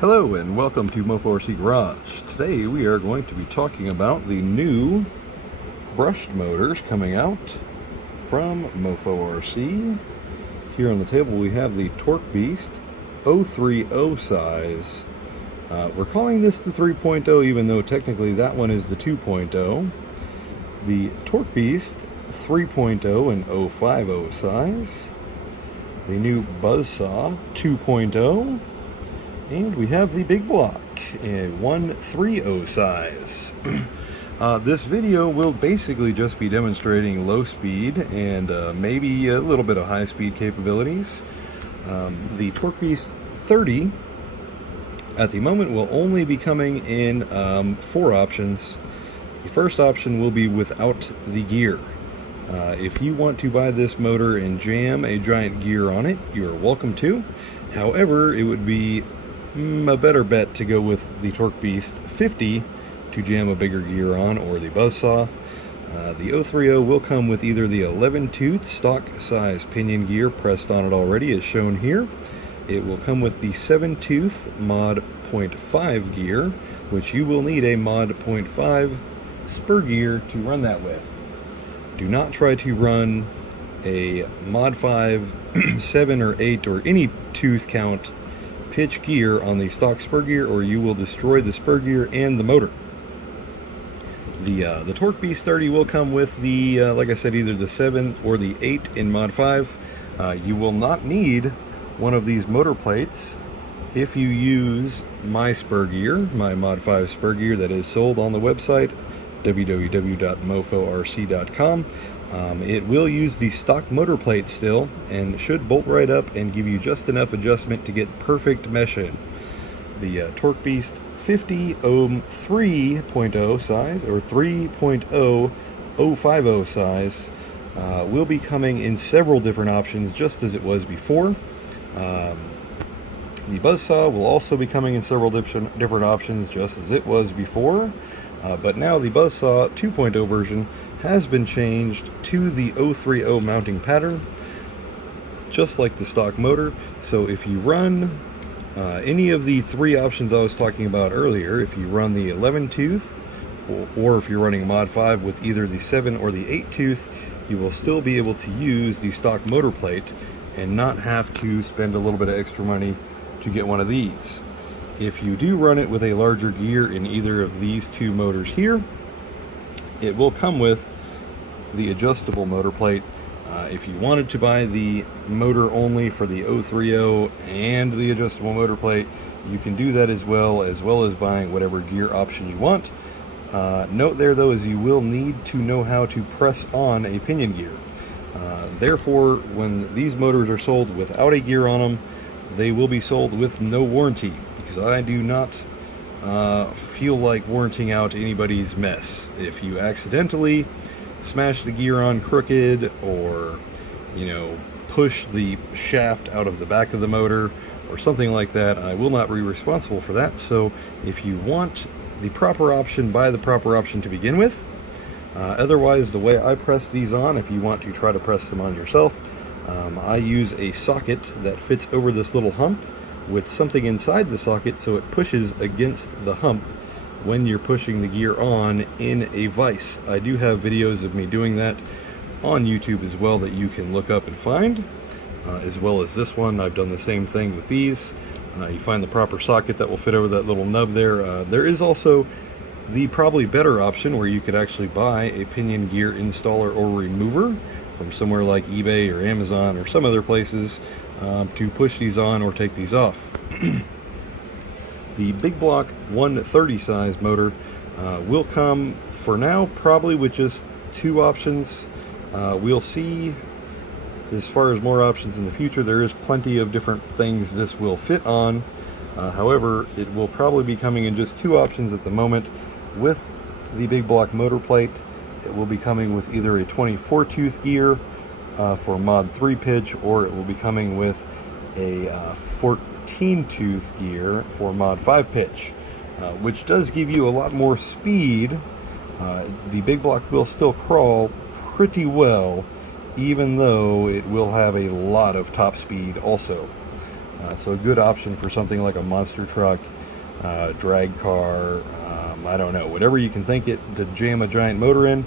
Hello and welcome to Mofo Rc Garage. Today we are going to be talking about the new brushed motors coming out from Mofo Rc. Here on the table we have the Torque Beast 030 size. We're calling this the 3.0 even though technically that one is the 2.0. The Torque Beast 3.0 and 050 size. The new Buzzsaw 2.0. And we have the Big Block, a 130 size. This video will basically just be demonstrating low speed and maybe a little bit of high speed capabilities. The Torque Beast 30 at the moment will only be coming in 4 options. The first option will be without the gear. If you want to buy this motor and jam a giant gear on it, you are welcome to. However, it would be a better bet to go with the Torque Beast 50 to jam a bigger gear on, or the Buzzsaw. The 030 will come with either the 11-tooth stock size pinion gear pressed on it already as shown here. It will come with the 7-tooth mod 0.5 gear, which you will need a mod 0.5 spur gear to run that with. Do not try to run a mod 5, 7 or 8 or any tooth count pitch gear on the stock spur gear, or you will destroy the spur gear and the motor. The Torque Beast 30 will come with the, like I said, either the 7 or the 8 in mod 5. You will not need one of these motor plates if you use my spur gear, my mod 5 spur gear that is sold on the website www.moforc.com. It will use the stock motor plate still and should bolt right up and give you just enough adjustment to get perfect mesh in. The Torque Beast 50 ohm 3.0 size, or 3.0 050 size, will be coming in several different options just as it was before. The Buzzsaw will also be coming in several different options just as it was before. But now the Buzzsaw 2.0 version has been changed to the 030 mounting pattern, just like the stock motor. So if you run any of the 3 options I was talking about earlier, if you run the 11-tooth, or if you're running mod 5 with either the 7 or the 8-tooth, you will still be able to use the stock motor plate and not have to spend a little bit of extra money to get one of these. If you do run it with a larger gear in either of these 2 motors here, it will come with the adjustable motor plate. If you wanted to buy the motor only for the 030 and the adjustable motor plate, you can do that as well as buying whatever gear option you want. Note there though is you will need to know how to press on a pinion gear. Therefore, when these motors are sold without a gear on them, they will be sold with no warranty, because I do not feel like warranting out anybody's mess. If you accidentally smash the gear on crooked, or push the shaft out of the back of the motor or something like that, I will not be responsible for that. So if you want the proper option, buy the proper option to begin with. Otherwise, the way I press these on, if you want to try to press them on yourself, I use a socket that fits over this little hump with something inside the socket, so it pushes against the hump when you're pushing the gear on in a vise. I do have videos of me doing that on YouTube as well that you can look up and find, as well as this one. I've done the same thing with these. You find the proper socket that will fit over that little nub there. There is also the probably better option where you could actually buy a pinion gear installer or remover from somewhere like eBay or Amazon or some other places to push these on or take these off. The Big Block 130 size motor will come for now probably with just 2 options. We'll see as far as more options in the future. There is plenty of different things this will fit on. However, it will probably be coming in just 2 options at the moment. With the Big Block motor plate, it will be coming with either a 24-tooth gear for mod 3 pitch, or it will be coming with a 14-tooth gear for mod 5 pitch, which does give you a lot more speed. The Big Block will still crawl pretty well, even though it will have a lot of top speed also. So a good option for something like a monster truck, drag car, I don't know, whatever you can think it to jam a giant motor in.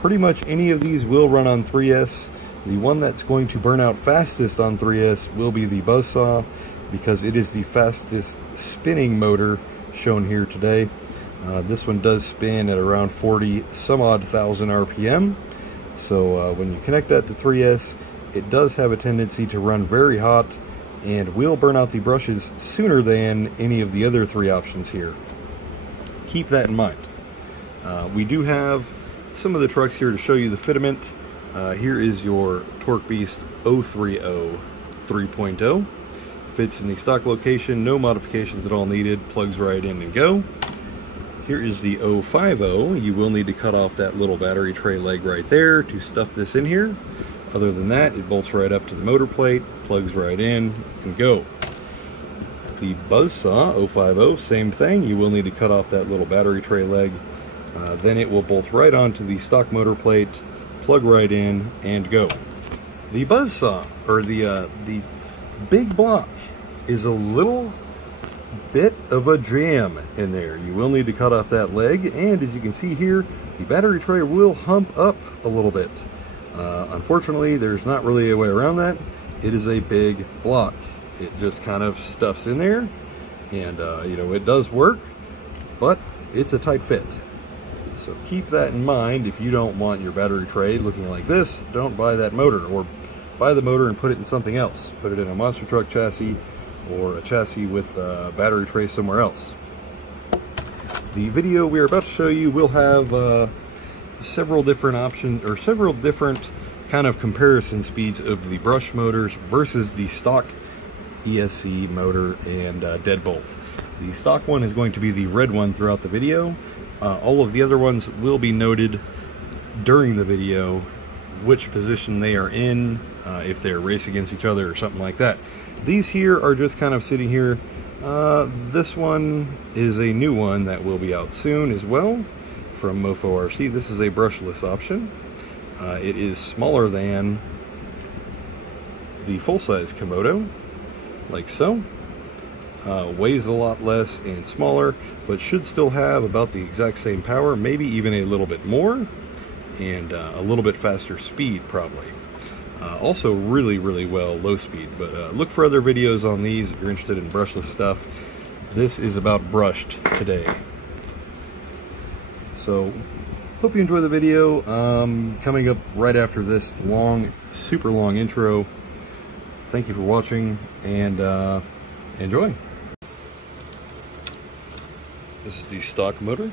Pretty much any of these will run on 3S. The one that's going to burn out fastest on 3S will be the Buzzsaw, because it is the fastest spinning motor shown here today. This one does spin at around 40 some odd thousand RPM. So when you connect that to 3S, it does have a tendency to run very hot and will burn out the brushes sooner than any of the other three options here. Keep that in mind. We do have some of the trucks here to show you the fitment. Here is your Torque Beast 030 3.0. Fits in the stock location, no modifications at all needed, plugs right in and go. Here is the 050. You will need to cut off that little battery tray leg right there to stuff this in here. Other than that, it bolts right up to the motor plate, plugs right in and go. The Buzzsaw 050, same thing. You will need to cut off that little battery tray leg. Then it will bolt right onto the stock motor plate, plug right in and go. The Buzzsaw, or the big block, is a little bit of a jam in there. You will need to cut off that leg, and as you can see here, the battery tray will hump up a little bit. Unfortunately, there's not really a way around that. It is a big block. It just kind of stuffs in there, and you know, it does work, but it's a tight fit. So keep that in mind. If you don't want your battery tray looking like this, don't buy that motor, or buy the motor and put it in something else. Put it in a monster truck chassis, or a chassis with a battery tray somewhere else. The video we are about to show you will have several different options, or several different kind of comparison speeds of the brush motors versus the stock ESC motor and deadbolt. The stock one is going to be the red one throughout the video. All of the other ones will be noted during the video, which position they are in, if they're racing against each other or something like that. These here are just kind of sitting here. This one is a new one that will be out soon as well from Mofo Rc. This is a brushless option. It is smaller than the full-size Komodo, like so. Weighs a lot less and smaller, but should still have about the exact same power, maybe even a little bit more, and a little bit faster speed probably. Also really well low speed, but look for other videos on these if you're interested in brushless stuff. This is about brushed today. So hope you enjoy the video. Coming up right after this long, super long intro. Thank you for watching, and enjoy. This is the stock motor.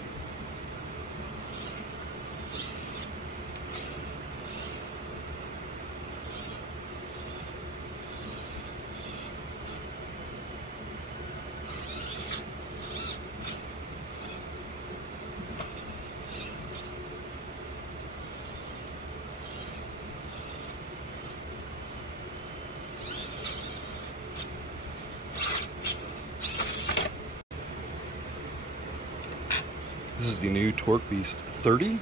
This is the new Torque Beast 30.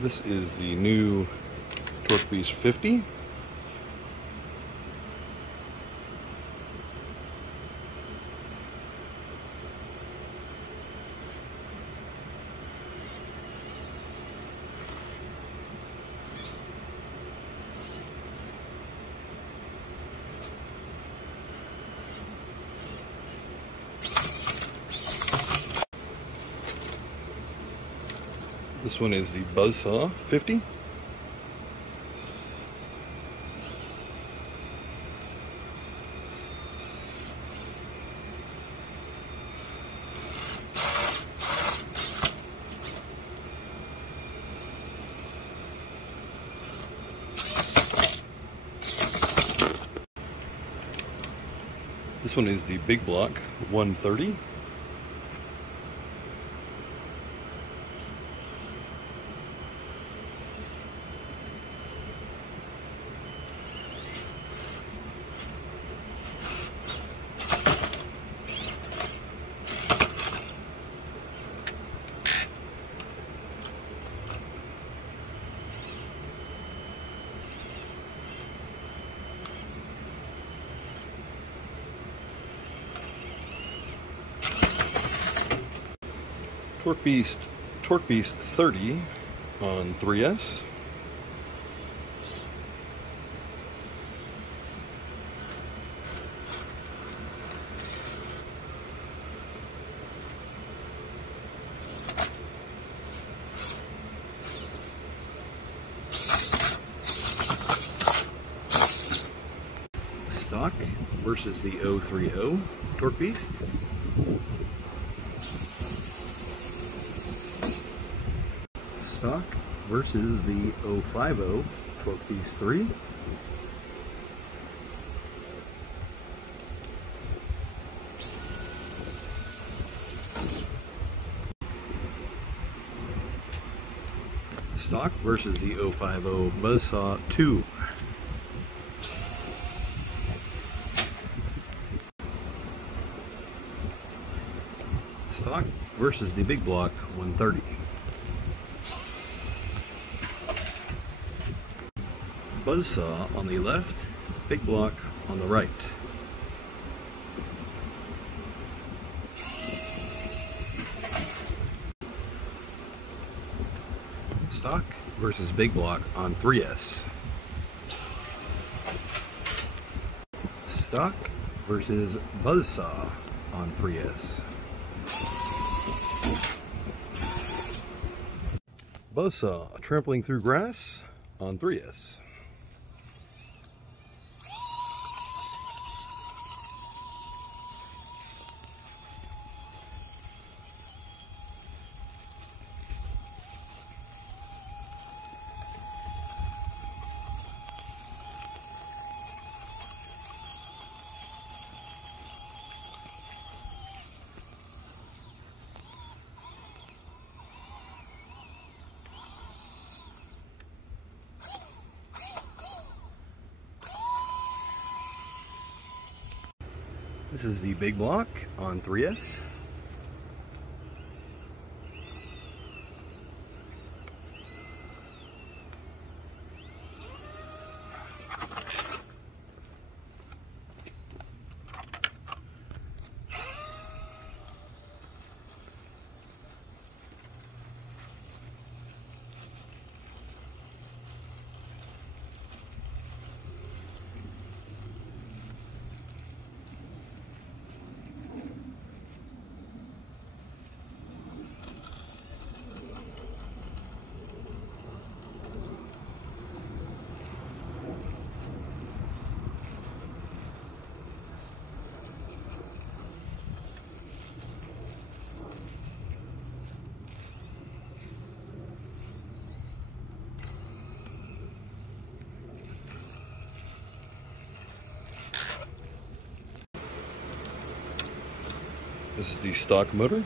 This is the new Torque Beast 50. This one is the Buzzsaw 50. This one is the Big Block 130. Torque Beast 30 on 3S. Stock versus the 030 Torque Beast. Stock versus the 050 Torque Beast 3. Stock versus the 050 Buzzsaw 2. Stock versus the Big Block 130. Buzzsaw on the left, Big Block on the right. Stock versus Big Block on 3S. Stock versus Buzzsaw on 3S. Buzzsaw trampling through grass on 3S. This is the Big Block on 3S. This is the stock motor.